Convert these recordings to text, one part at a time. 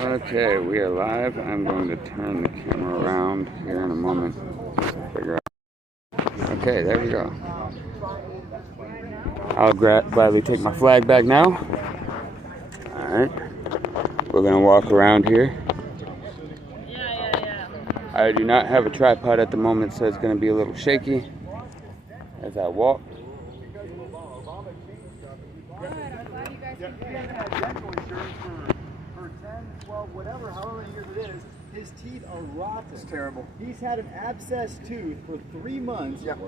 Okay, we are live. I'm going to turn the camera around here in a moment. Just to figure out. Okay, there we go. I'll gladly take my flag back now. Alright. We're going to walk around here. I do not have a tripod at the moment, so it's going to be a little shaky as I walk. Whatever, however many years it is, his teeth are rotten. It's terrible. He's had an abscessed tooth for 3 months. Yep.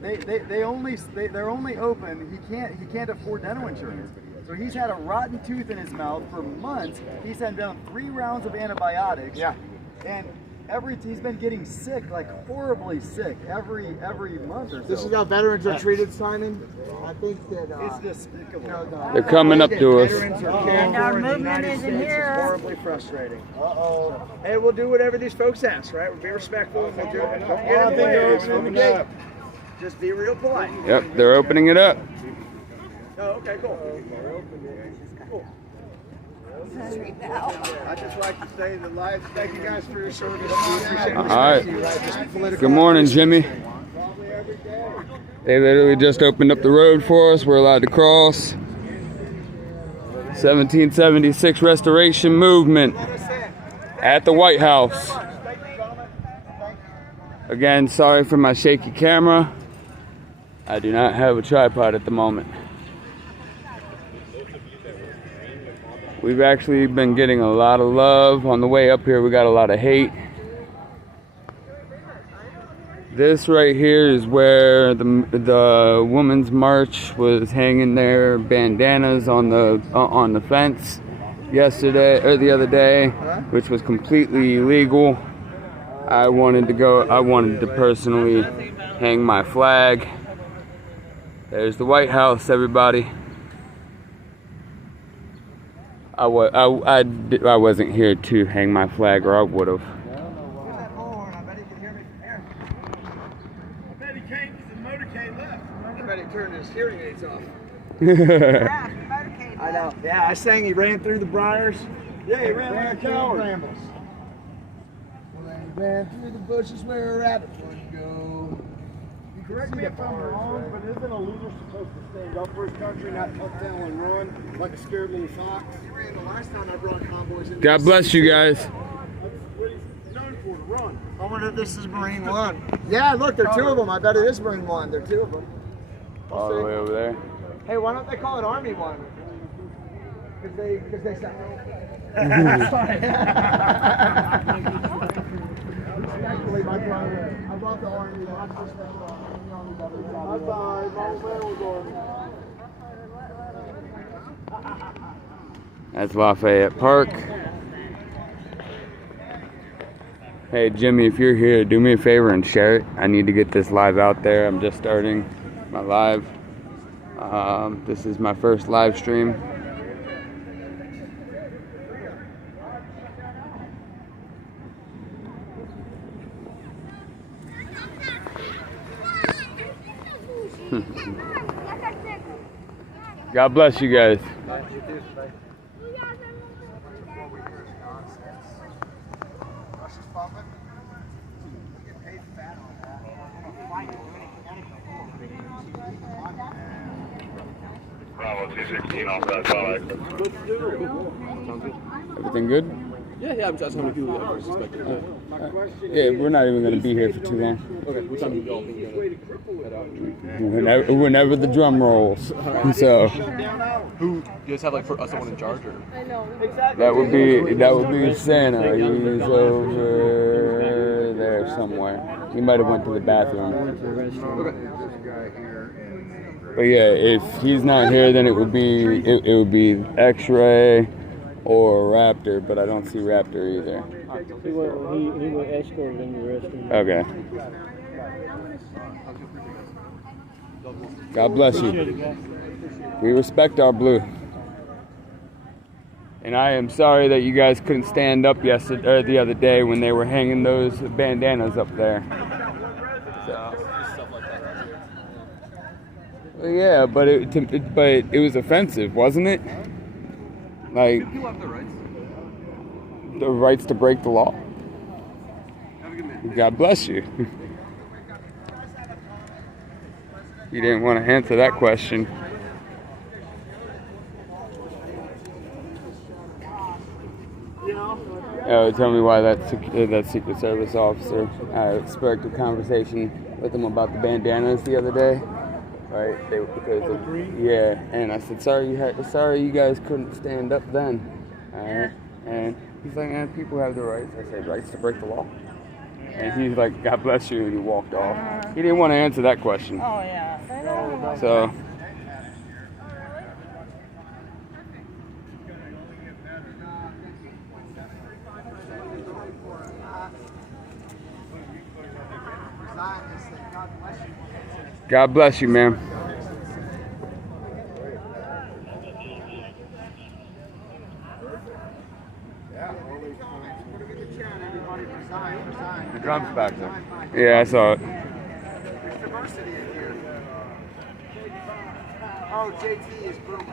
They're only open. He can't afford dental insurance. So he's had a rotten tooth in his mouth for months. He's had done 3 rounds of antibiotics. Yeah. And he's been getting sick, like horribly sick, every month or so. This is how veterans are treated, Simon. I think that it's despicable. They're coming up to us. Veterans are cared for in the United States. It's horribly frustrating. Hey, we'll do whatever these folks ask, right? We'll be respectful and we'll do it. Don't get in the way. Just be real polite. Yep, they're opening it up. Oh, okay, cool. Cool. I'd just like to say that live, thank you guys for your service. All right. Good morning, Jimmy. They literally just opened up the road for us. We're allowed to cross. 1776 Restoration Movement at the White House. Again, sorry for my shaky camera. I do not have a tripod at the moment. We've actually been getting a lot of love. On the way up here, we got a lot of hate. This right here is where the Women's March was hanging their bandanas on the fence yesterday or the other day, which was completely illegal. I wanted to personally hang my flag. There's the White House, everybody. I wasn't here to hang my flag, or I would have. I bet he can hear me from here. I bet he can't because the motorcade left. I bet he turned his hearing aids off. I know. Yeah, I sang he ran through the briars. Yeah, he ran like a coward. He ran through the bushes where a rabbit would go. Correct me if I'm wrong, but isn't a leader supposed to stand up for his country, not tuck down and run like a scared little fox? He ran the last time I brought convoys in. God bless you guys. That's what he's known for, to run. I wonder if this is Marine One. Yeah, look, there are 2 of them. I bet it is Marine One. There are 2 of them. All the way over there. Hey, why don't they call it Army One? Because they sound. Respectfully, my brother. I love the Army. I'm just That's Lafayette Park. Hey Jimmy, if you're here, do me a favor and share it. I need to get this live out there. I'm just starting my live. This is my first live stream. God bless you guys. Bravo 216 off that side. Everything good? Yeah, I'm just how many people you suspected. Yeah, we're not even going to be here for too long. Okay, what time are you all head out? Whenever the drum rolls. So Who, you guys have like someone in charge or? that would be Santa. He's over there somewhere. He might have went to the bathroom. But yeah, if he's not here, then it would be X-Ray or Raptor, but I don't see Raptor either. He was escorted in the restroom. Okay. God bless you. We respect our blue. And I am sorry that you guys couldn't stand up yesterday or the other day when they were hanging those bandanas up there. Well, yeah, but it was offensive, wasn't it? Like, People have their rights. the rights to break the law. God bless you. You didn't want to answer that question. Tell me why that Secret Service officer sparked a conversation with him about the bandanas the other day, right? And I said, sorry you guys couldn't stand up then, and he's like, people have the rights. I said, rights to break the law, and he's like, God bless you, and he walked off. He didn't want to answer that question. Oh yeah. So. God bless you, ma'am. The drum's back there. Yeah, I saw it. There's diversity in here. Oh, JT is broken.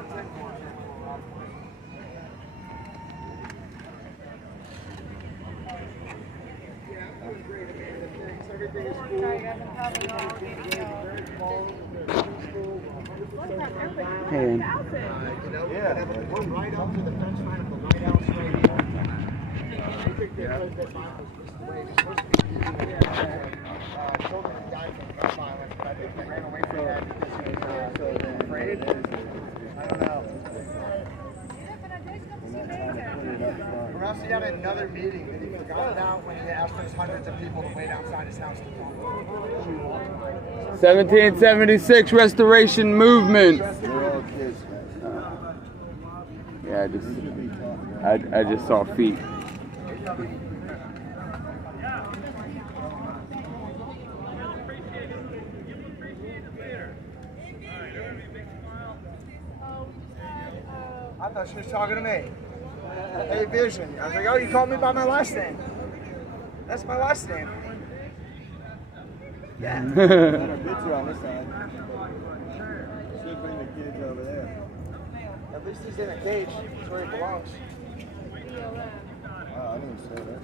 Everything is cool. Hey. Yeah, we're right up to the fence line of the lighthouse right here. I think they heard that mine was just the way it's supposed to be. Children have died from gun violence, but I think they ran away from that because he was afraid. I don't know. Or else he had another meeting that he forgot about when he asked those hundreds of people to wait outside his house to talk. 1776 Restoration Movement. Yeah, I just saw feet. I thought she was talking to me. Hey, Vision. I was like, oh, you called me by my last name. That's my last name. Yeah. Better picture on this side. Should bring the kids over there. At least he's in a cage. That's where he belongs. Oh, I didn't say that.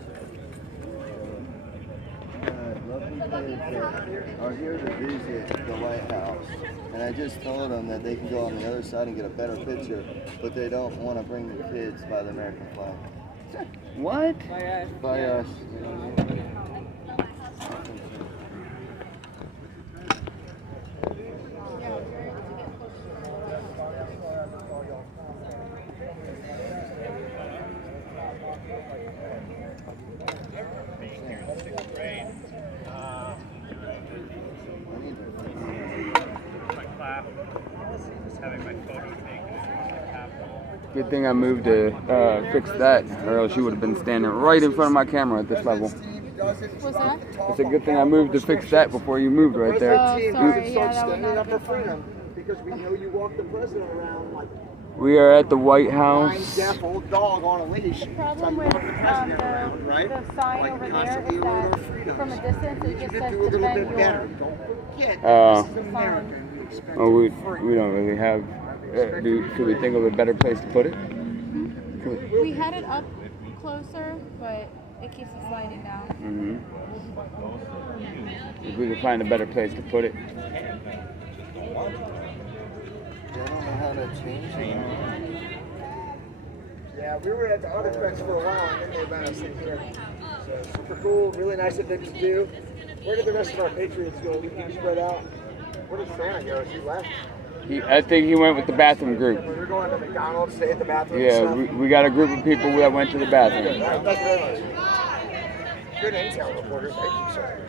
Lovely kids that are here to visit the White House. And I just told them that they can go on the other side and get a better picture, but they don't want to bring the kids by the American flag. What? By us. Good thing I moved to fix that, or else you would have been standing right in front of my camera at this level. What's that? It's a good thing I moved to fix that before you moved right there. Oh, sorry. Yeah, that would not Up for have been freedom because we know you walk the president around like We are at the White a House. deaf old dog on a leash. The problem with the president around, right? the sign Like over there constantly is ruin our that freedoms. from a distance it You just could says do a little defend bit better. your... Don't forget, Oh. this is America. And we expect Oh, we it free. don't really have. Could we think of a better place to put it? We had it up closer, but it keeps sliding down. Mm-hmm. If we could find a better place to put it. They don't know how to change it. Yeah, we were at the other fence for a while and then they let us in here. So super cool, really nice of them to do. Where did the rest of our Patriots go? We can spread out. Where did Santa go? He left. I think he went with the bathroom group. We were going to McDonald's, stay at the bathroom. and Yeah, stuff. we got a group of people that went to the bathroom. Thank you very much. Good intel reporter. Thank you, sir.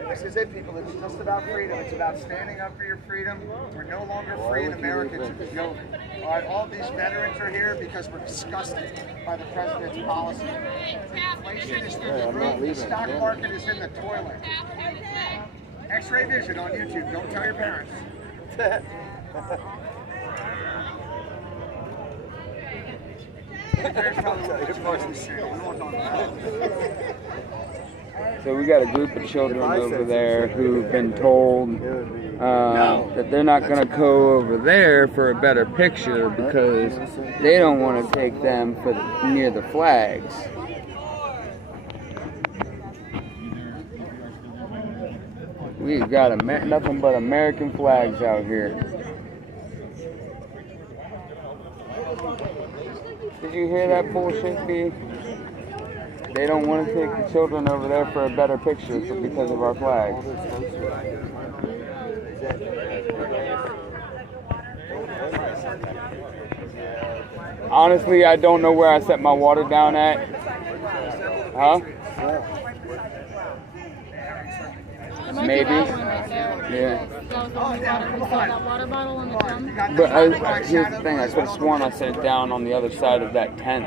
And this is it, people. It's just about freedom. It's about standing up for your freedom. We're no longer free in America to the yoke. All right, all these veterans are here because we're disgusted by the president's policy. Inflation is through the roof. The stock market is in the toilet. X-Ray Vision on YouTube. Don't tell your parents. There's probably what the parts of the shit. We won't talk about it. I So we got a group of children over there who've been told that they're not going to go over there for a better picture because they don't want to take them for near the flags. We've got nothing but American flags out here. Did you hear that bullshit, B? They don't want to take the children over there for a better picture because of our flags. Honestly, I don't know where I set my water down at. Huh? Maybe. That one right there. Yeah. That was the only water we saw. That water bottle on the drum. But here's the thing, I could have sworn I set it down on the other side of that tent,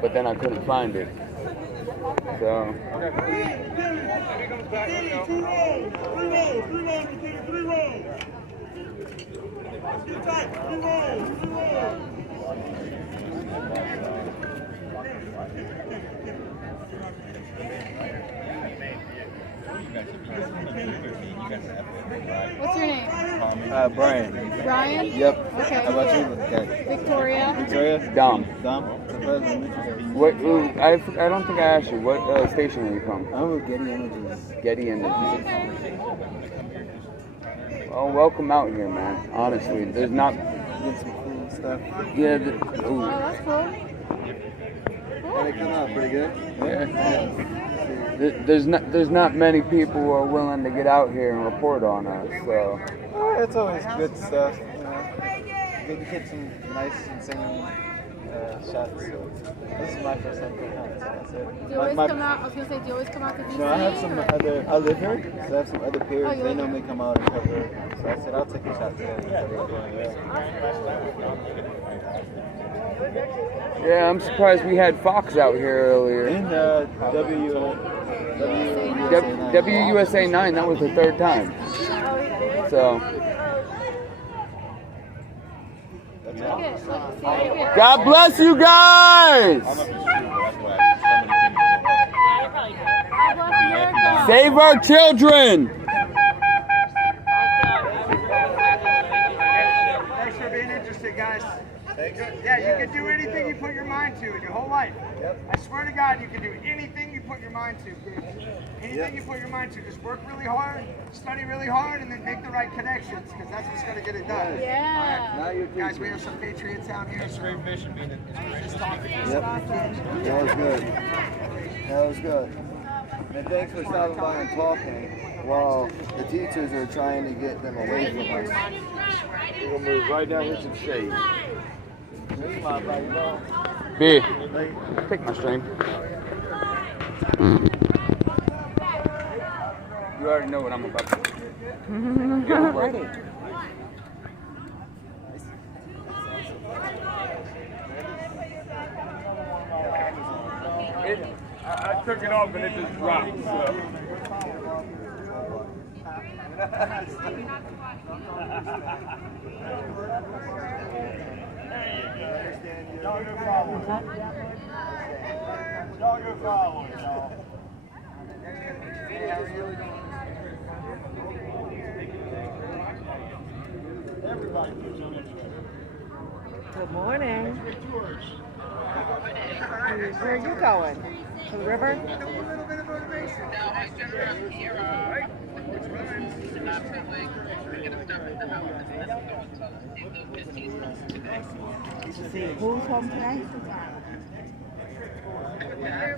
but then I couldn't find it. So. What's your name? Brian. Brian? Yep. Okay. How about you? Okay. Victoria. Victoria? Dom. Dom? What? I don't think I asked you. What station are you from? I'm with Getty Images. Getty Images. Well, welcome out here, man. Honestly, there's not. Get some cool stuff. Yeah. Oh, that's cool. They come out pretty good. Yeah. There's not many people who are willing to get out here and report on us. So. It's always good stuff. You know. Good to get some nice and singing shots. So this is my first time coming out. So that's it. Do you always come out? I was gonna say, do you always come out to DC? No, I have some other. I live here, so I have some other peers. Oh, you They live normally come out and cover it. So I said I'll take a shot today. Yeah, I'm surprised we had Fox out here earlier. And WUSA 9, that was the third time. So. God bless you guys! Save our children! Thanks for being interested, guys. Yeah, you can do anything you put your mind to in your whole life. I swear to God, you can do anything you put your mind to. Anything you put your mind to. Just work really hard, study really hard, and then make the right connections, because that's what's going to get it done. Yeah. All right. Guys, we have some Patriots out here. So just talking to you. that was good. That was good. And thanks for stopping by and talking while the teachers are trying to get them away from us. We're gonna move right down here to the shade. B, take my string. You already know what I'm about to do. Get ready. I took it off and it just dropped. So. Y'all go following. Y'all go following, y'all. Everybody keeps on interested. Good morning. Where are you going? To the river? A little bit of motivation. Who's home today?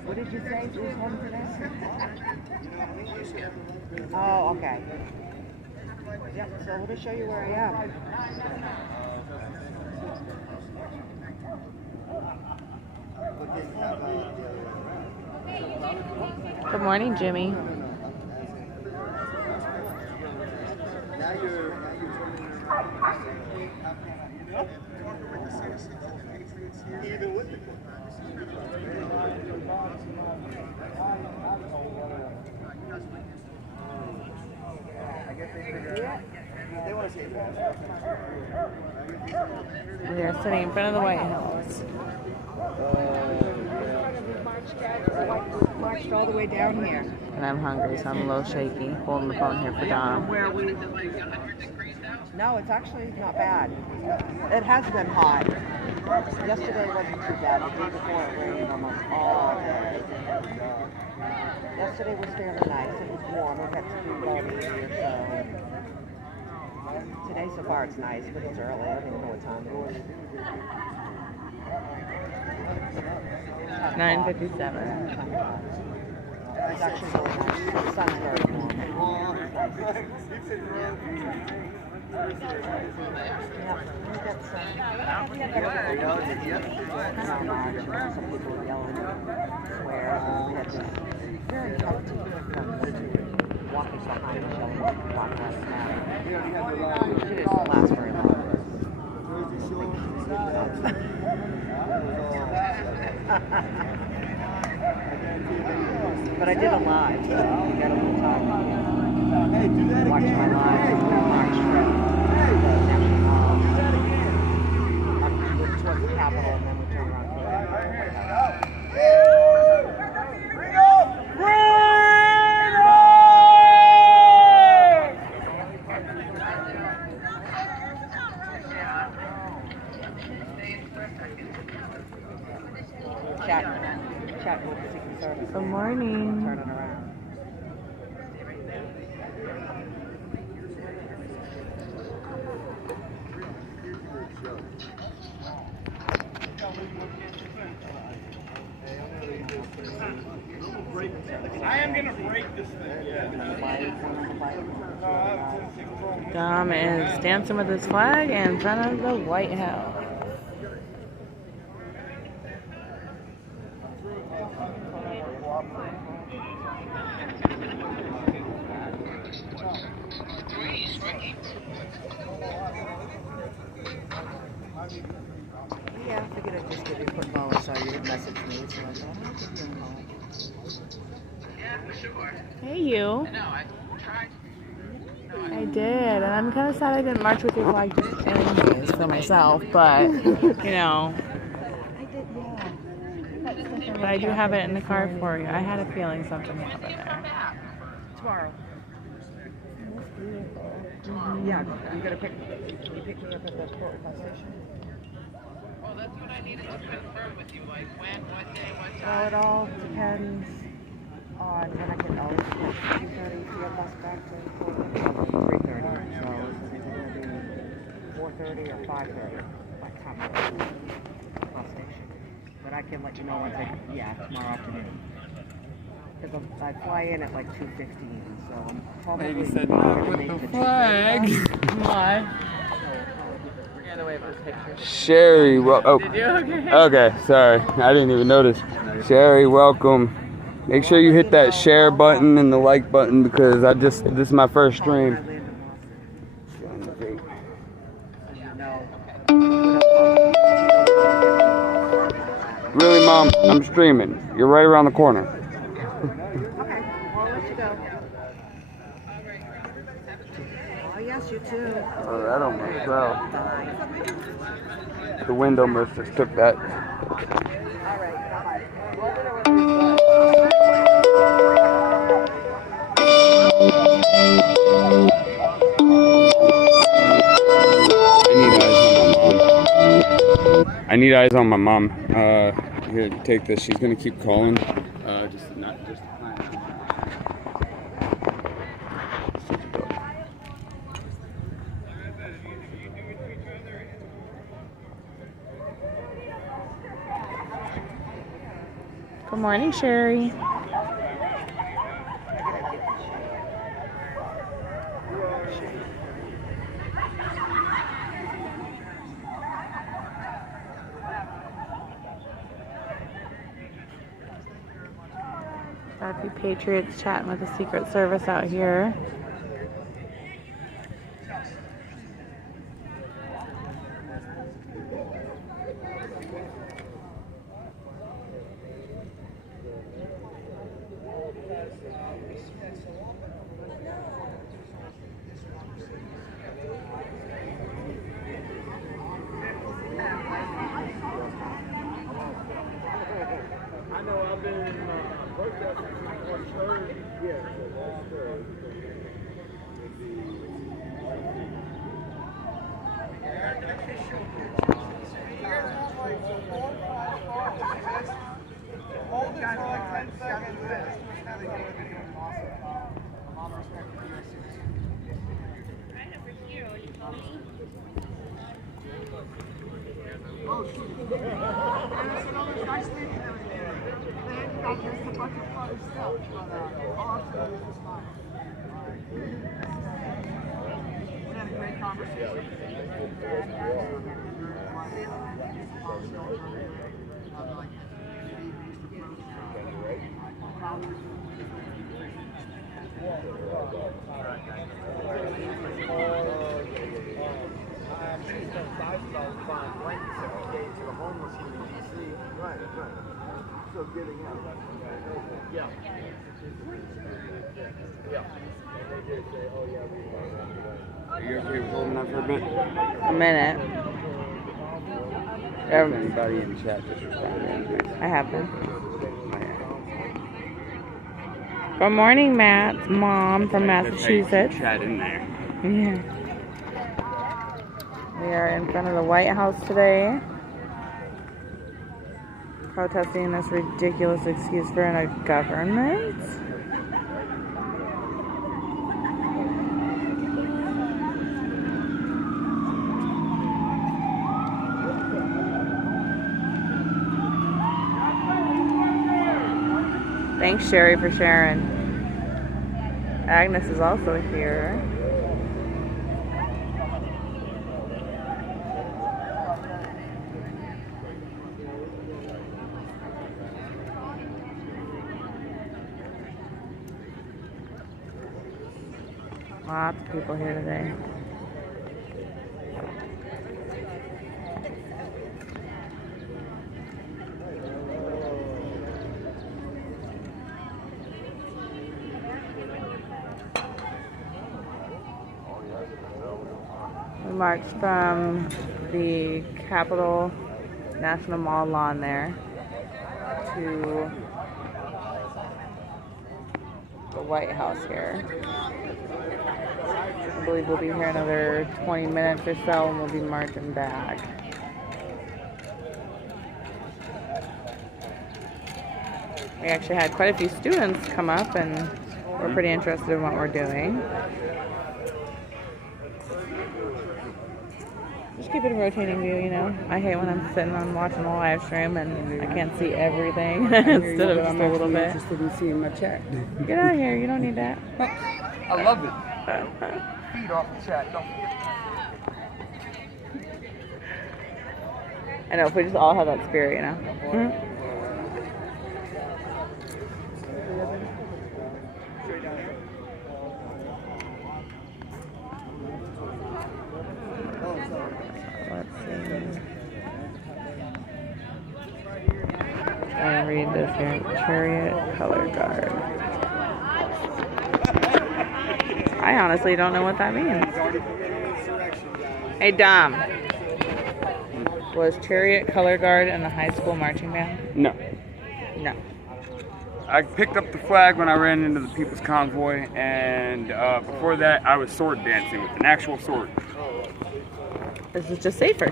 What did you say? Who's home today? Oh, okay. Yep, so we'll just show you where I am. Good morning, Jimmy. Even with the I guess they want to see it. We are sitting in front of the White House. Marched all the way down here. And I'm hungry, so I'm a little shaky, holding the phone here for Dom. Where we... No, it's actually not bad. It has been hot. Yesterday wasn't too bad. The day before it rained almost all day. Yesterday was fairly nice. It was warm. We got to do about 80 or so. Today so far it's nice, but it's early. I don't even know what time it is. 9:57. It's actually really nice. The sun's very warm. Some people yelling, swear. We had this very tough team walking behind each other and talking last night. She didn't last very long. But I did a live, so you got a little time. Watch my live March trip. Towards the Capitol, and then we turn around. Chat with the Secret Service. Good morning. Turn it around. I am gonna break this thing. Dom is dancing with his flag in front of the White House. Yeah, I figured I'd just give you a quick call. I saw you had messaged me, so I thought I'd give you a call. Hey, you. I did, and I'm kind of sad I didn't march with your flag just anyways for myself, but, you know. I did, yeah. But I do have it in the car for you. I had a feeling something happened there. Tomorrow. Yeah, you gotta pick me up at the port station. Well, that's what I needed to confirm with you. Like when, what day, what time? Well, it all depends on when I can always catch 2:30 to get bus back to 3:30. So it's either gonna be 4:30 or 5:30 by the time I get to the bus station. But I can let you know once tomorrow afternoon. Because I fly in at like 2:15, so I'm probably Lady said not with the flag. Why? We're going to wave those pictures. Sherry, oh. Did you? Okay. Okay, sorry. I didn't even notice. Sherry, welcome. Make sure you hit that share button and the like button because this is my first stream. Really, Mom? I'm streaming. You're right around the corner. Okay, well, I'll let you go. Oh, yes, you too. Oh, that almost fell. The window must have took that. All right, bye-bye. I need eyes on my mom. Here, take this. She's gonna keep calling. Not just. Good morning, Sherry. Got a few patriots chatting with the Secret Service out here. So getting out. Yeah. Are you okay with holding that for a bit? A minute. Has anybody in chat just responded to anything? I have been. Good morning, Matt's mom from Massachusetts. Chat in there. Yeah. We are in front of the White House today, protesting this ridiculous excuse for a government. Thanks, Sherry, for sharing. Agnes is also here. Lots of people here today. We marched from the Capitol National Mall lawn there to the White House here. I believe we'll be here another 20 minutes or so and we'll be marching back. We actually had quite a few students come up and we're pretty interested in what we're doing. Just keep it a rotating view, you know. I hate when I'm sitting and watching the live stream and I can't see everything instead of just a little bit. I'm interested in seeing my chat. Get out of here, you don't need that. I love it. Feed off the chat. Don't forget. I know, if we just all have that spirit, you know. Let's see. Try and read this here. Chariot Color Guard. I honestly don't know what that means. Hey, Dom. Was Chariot Color Guard in the high school marching band? No. No. I picked up the flag when I ran into the People's Convoy, and before that, I was sword dancing with an actual sword. This is just safer.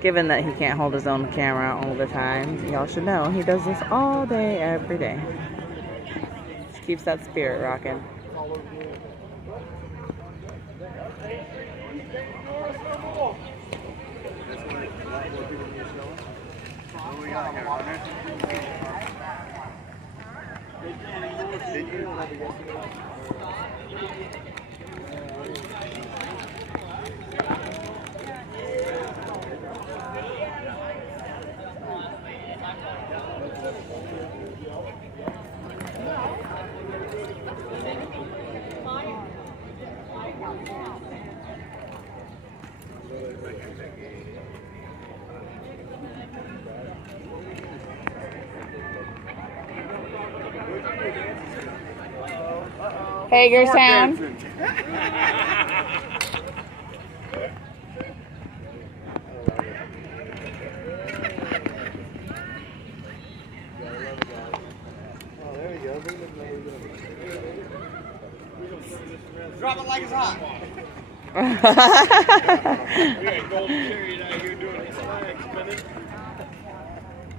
Given that he can't hold his own camera all the time, y'all should know he does this all day, every day. Just keeps that spirit rocking. Hagerstown. Drop it like it's hot.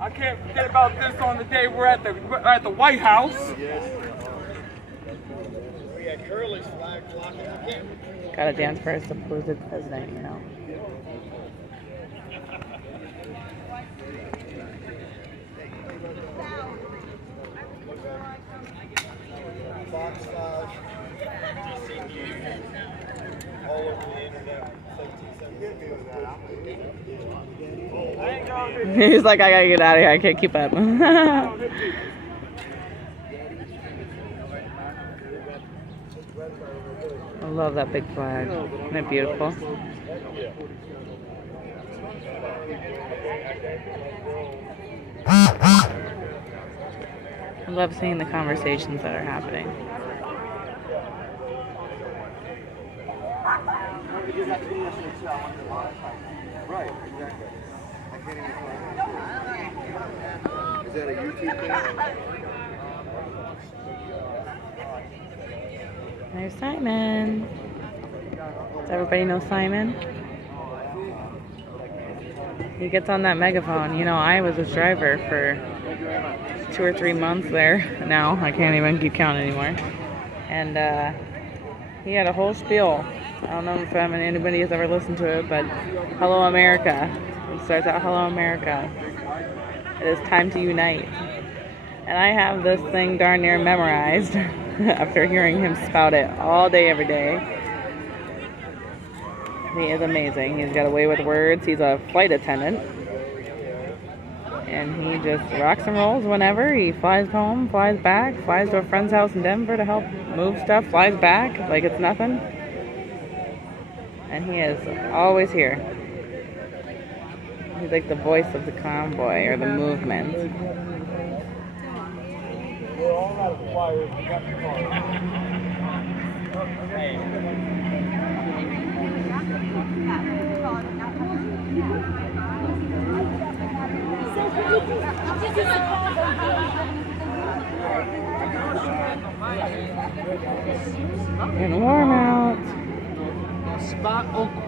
I can't forget about this on the day we're at the White House. We got Curly's flag blocking the camera. Gotta dance for a supposed president, you know. Fox 5, all over the internet. He's like, I gotta get out of here. I can't keep up. I love that big flag. Isn't it beautiful? I love seeing the conversations that are happening. Right, exactly. I can't even find it. Is that a YouTube thing? There's Simon. Does everybody know Simon? He gets on that megaphone. You know, I was his driver for 2 or 3 months there. Now I can't even keep count anymore. And he had a whole spiel. I don't know if anybody has ever listened to it, but Hello America. It starts out, Hello America. It is time to unite. And I have this thing darn near memorized after hearing him spout it all day, every day. He is amazing. He's got a way with words. He's a flight attendant. And he just rocks and rolls whenever. He flies home, flies back, flies to a friend's house in Denver to help move stuff, flies back like it's nothing. And he is always here. He's like the voice of the convoy or the movement. We're all out of flyers. We got the Getting warm out. Spot uncle.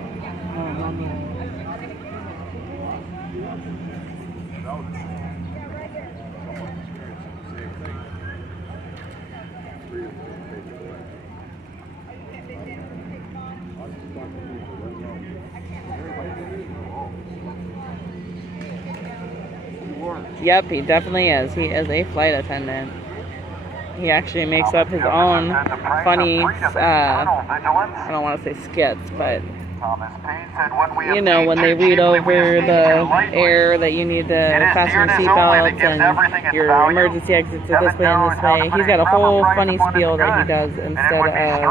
Yep, he definitely is. He is a flight attendant. He actually makes up his own funny, I don't want to say skits, but you know, when they read over the air that you need to fasten your seatbelts and your emergency exits are this way and this way. He's got a whole funny spiel that he does instead of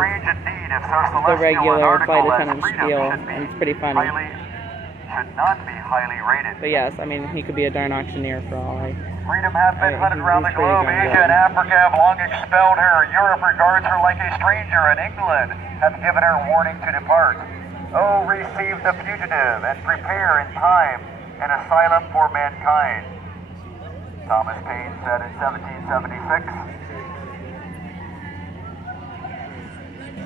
the regular flight attendant spiel, and it's pretty funny. Should not be highly rated. But yes, I mean, he could be a darn auctioneer for all I... Freedom has been hunted around the globe. Asia and Africa have long expelled her. Europe regards her like a stranger, and England hath given her warning to depart. Oh, receive the fugitive, and prepare in time an asylum for mankind. Thomas Paine said in 1776.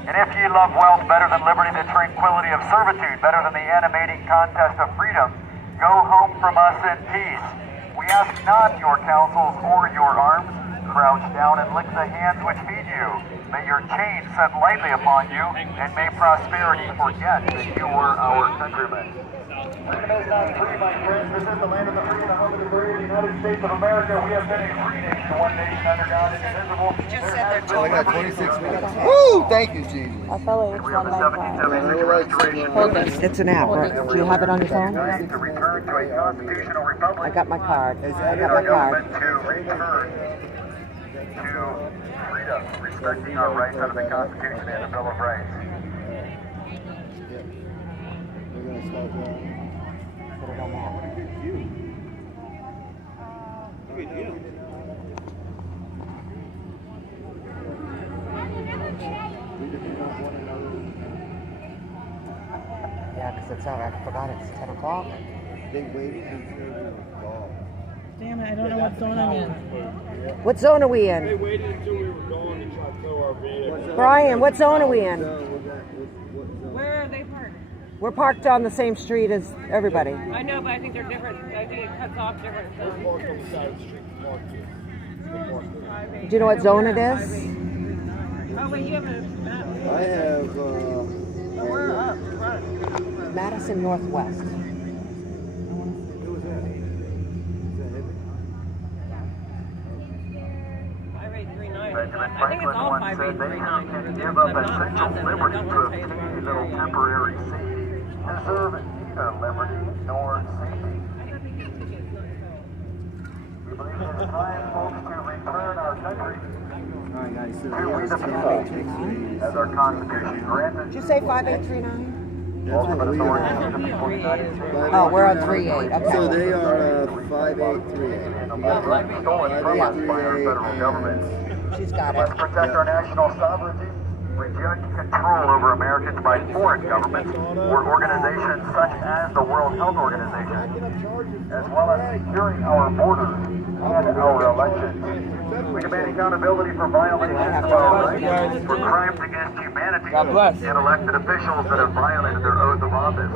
And if ye love wealth better than liberty, the tranquility of servitude better than the animating contest of freedom, go home from us in peace. We ask not your counsels or your arms. Crouch down and lick the hands which feed you. May your chains set lightly upon you, and may prosperity forget that you were our countrymen. Freedom is not free, my friends. This is the land of the free and the home of the brave, the United States of America. We have been a free nation, one nation under God, indivisible. I got 26 minutes. Woo! Thank you, Jesus. Hold this. It's an app, right? Do you have it on your phone? To return to a constitutional republic. I got my card. I got Our my card. government to return to freedom, respecting our rights under the Constitution and the Bill of Rights. They're going to start that. Put it on that. Yeah, because it's I forgot it's 10 o'clock. They waited until we were gone. Damn it, I don't know what zone I'm in. What zone are we in? They waited until we were gone to try to tow our vehicle. Brian, what zone are we in? Where are they parked? We're parked on the same street as everybody. I know, but I think they're different. I think it cuts off different zones. We're parked on the side of the street. Do you know what zone it is? Oh, wait, you have a map. I have, Oh, we're up front. Madison Northwest. who was that? Is that Hibbing? 5839. Benjamin I think it's all Franklin once said they 5839. can give up essential liberty to obtain a little temporary safety, deserve neither liberty nor safety. We believe it is time, folks, to return our country Alright guys, so to we the people, as our Constitution granted. Did you say 5839? that's what we are. Oh, we're on 38. Okay. So they are 5838. Stolen from us by our federal government. She's got Let's it. protect our national sovereignty, reject control over Americans by foreign governments or organizations such as the World Health Organization, as well as securing our borders and our elections. We demand accountability for violations of our rights, for crimes against humanity, and elected officials that have violated their oath of office.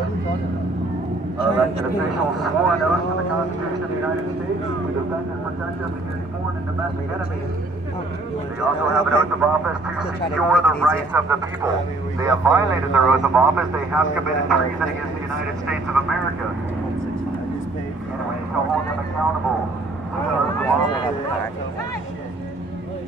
Our elected officials swore an oath to the Constitution of the United States to defend and protect us against foreign and domestic enemies. They also have an oath of office to secure the rights of the people. They have violated their oath of office. They have committed treason against the United States of America. And we need to hold them accountable to their oath of office. I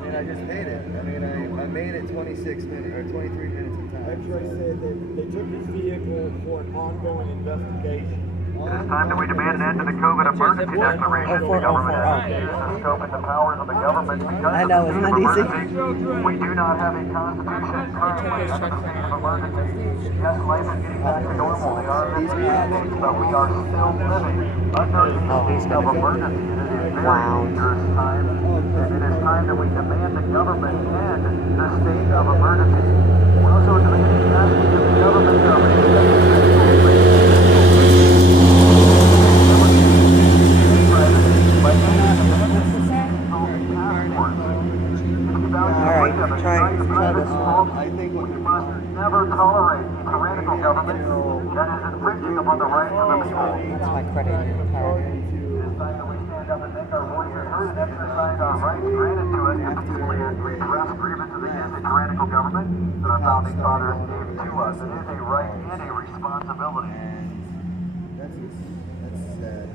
mean, I just paid it. I mean, I made it 26 minutes or 23 minutes of time. X-ray said that they took his vehicle for an ongoing investigation. It is time that we demand an end to the COVID emergency declaration. The government has used the scope and the powers of the government because I know, of the isn't state of that easy? emergency. We do not have a constitution currently under the state of emergency. Yes, life is getting back to normal. They are vaccinated, but we are still living under the state of emergency. It is a very dangerous time, and it is time that we demand the government end the state of emergency. We're also demanding passage of the government Alright, try this one. I think we must never tolerate a tyrannical government that is infringing upon the rights of the people. That's my credit card. It is time that we stand up and make our voices heard and exercise our rights granted to us to peacefully redress grievances against a tyrannical government that our founding fathers gave to us. It is a right and a responsibility. That's sad.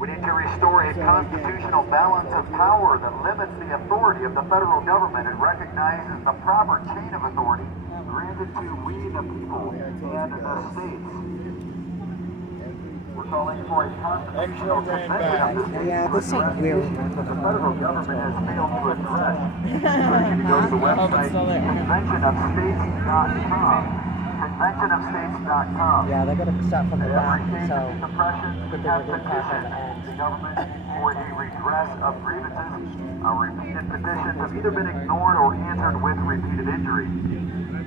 We need to restore a constitutional balance of power that limits the authority of the federal government and recognizes the proper chain of authority granted to we the people and the states. We're calling for a constitutional convention of the states to address issues that the federal government has failed to address. So you can go to the website conventionofstates.com. Conventionofstates.com. Yeah, they're going to start from the back, so suppression has petitioned the government for a redress of grievances. Our repeated petitions have either been ignored or answered with repeated injury.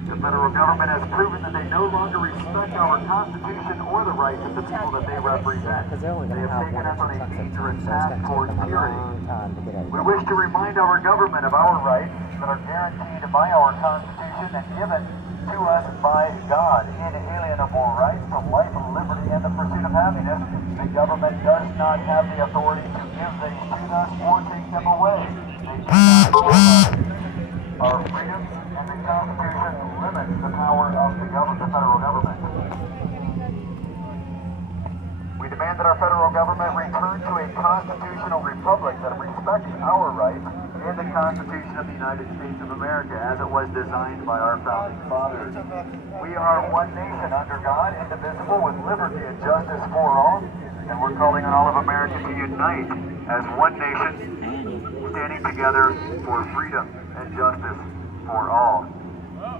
The federal government has proven that they no longer respect our Constitution or the rights of the people that they represent. They have taken us on a dangerous path toward tyranny. We wish to remind our government of our rights that are guaranteed by our Constitution and given to us by God. Inalienable rights to life, liberty, and the pursuit of happiness. The government does not have the authority to give these to us or take them away. They do not own us. Our freedom and the Constitution limits the power of the federal government. We demand that our federal government return to a constitutional republic that respects our rights and the Constitution of the United States of America as it was designed by our founding fathers. We are one nation under God, indivisible, with liberty and justice for all, and we're calling on all of America to unite as one nation, standing together for freedom and justice for all.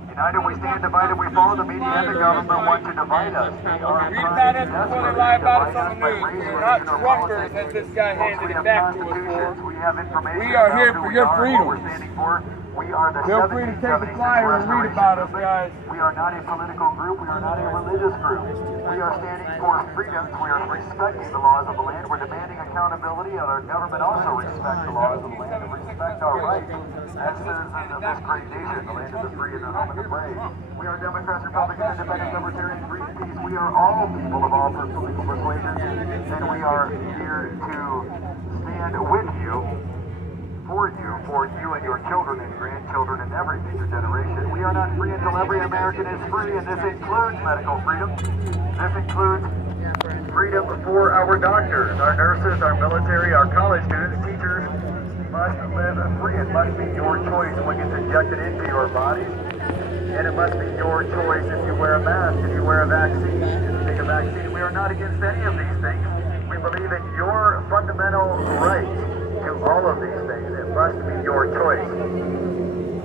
United we stand, divided we fall. The media and the government want to divide us. They are Read about us before they lie about us on the news. We are not truckers, as this guy handed it back to us for. We have information. We are here for your freedom. We're standing for. We are the Feel free to take the flyer and read about us, guys. We are not a political group. We are not a religious group. We are standing for freedoms. We are respecting the laws of the land. We're demanding accountability, and our government also respect the laws of the land and respect our rights as citizens of this great nation, the land of the free and the home of the brave. We are Democrats, Republicans, Independents, Libertarians, Greenpeace. We are all people of all political persuasions, and we are here to stand with you, for you and your children and grandchildren and every future generation. We are not free until every American is free, and this includes medical freedom. This includes freedom for our doctors, our nurses, our military, our college students, teachers must live free. It must be your choice what gets injected into your body, and it must be your choice if you wear a mask, if you wear a vaccine, if you take a vaccine. We are not against any of these things. We believe in your fundamental right to all of these things. It must be your choice.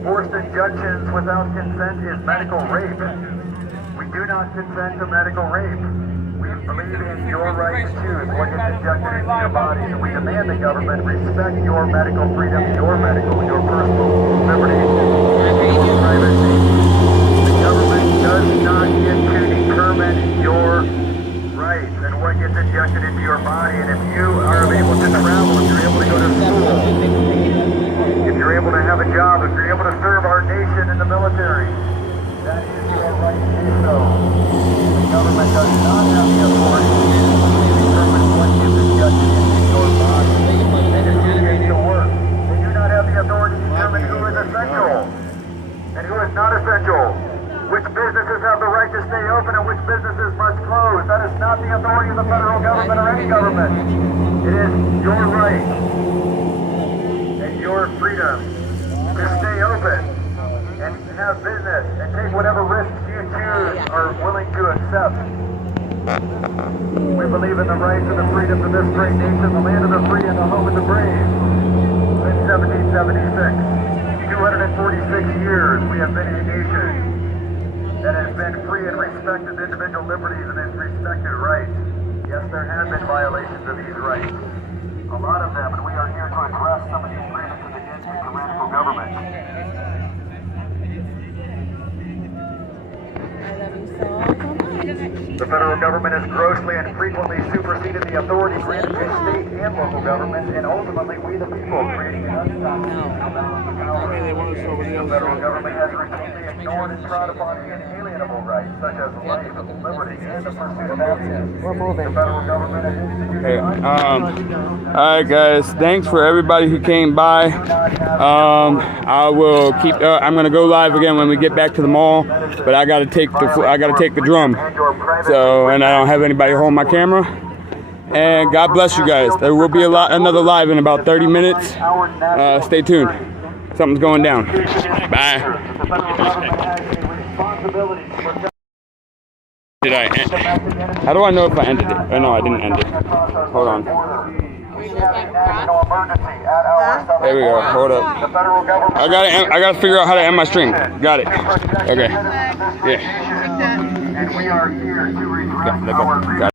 Forced injections without consent is medical rape. We do not consent to medical rape. We believe in your right to choose what gets injected into your body, and we demand the government respect your medical freedom, your personal liberty, your privacy. The government does not get to determine your rights and what gets injected into your body. And if you are able to travel, if you're able to go to school, if you're able to have a job, if you're able to serve our nation in the military, that is your right to do so. The government does not have the authority to determine what gets injected into your body. And if you get to work, they do not have the authority to determine who is essential and who is not essential. Which businesses have the right to stay open and which businesses must close. That is not the authority of the federal government or any government. It is your right and your freedom to stay open and have business and take whatever risks you choose or willing to accept. We believe in the rights and the freedoms of this great nation, the land of the free and the home of the brave. Since 1776, 246 years we have been a nation that has been free and respected individual liberties and has respected rights. Yes, there have been violations of these rights. A lot of them, and we are here to address some of these grievances against the tyrannical government. The federal government has grossly and frequently superseded the authority granted to state and local governments, and ultimately we the people, creating an unconstitutional balance of power. The federal government has routinely ignored and trod upon inalienable rights, such as life, liberty, and the pursuit of happiness. The federal government has instituted alright guys, thanks for everybody who came by. I will keep I'm gonna go live again when we get back to the mall, but I gotta take the drum, so, and I don't have anybody holding my camera. And God bless you guys. There will be another live in about 30 minutes. Stay tuned. Something's going down. Bye. Did I end? How do I know if I ended it? Oh no, I didn't end it. Hold on. There we go. Hold up. I gotta figure out how to end my stream. Got it. Okay. Yeah. And we are here to redress our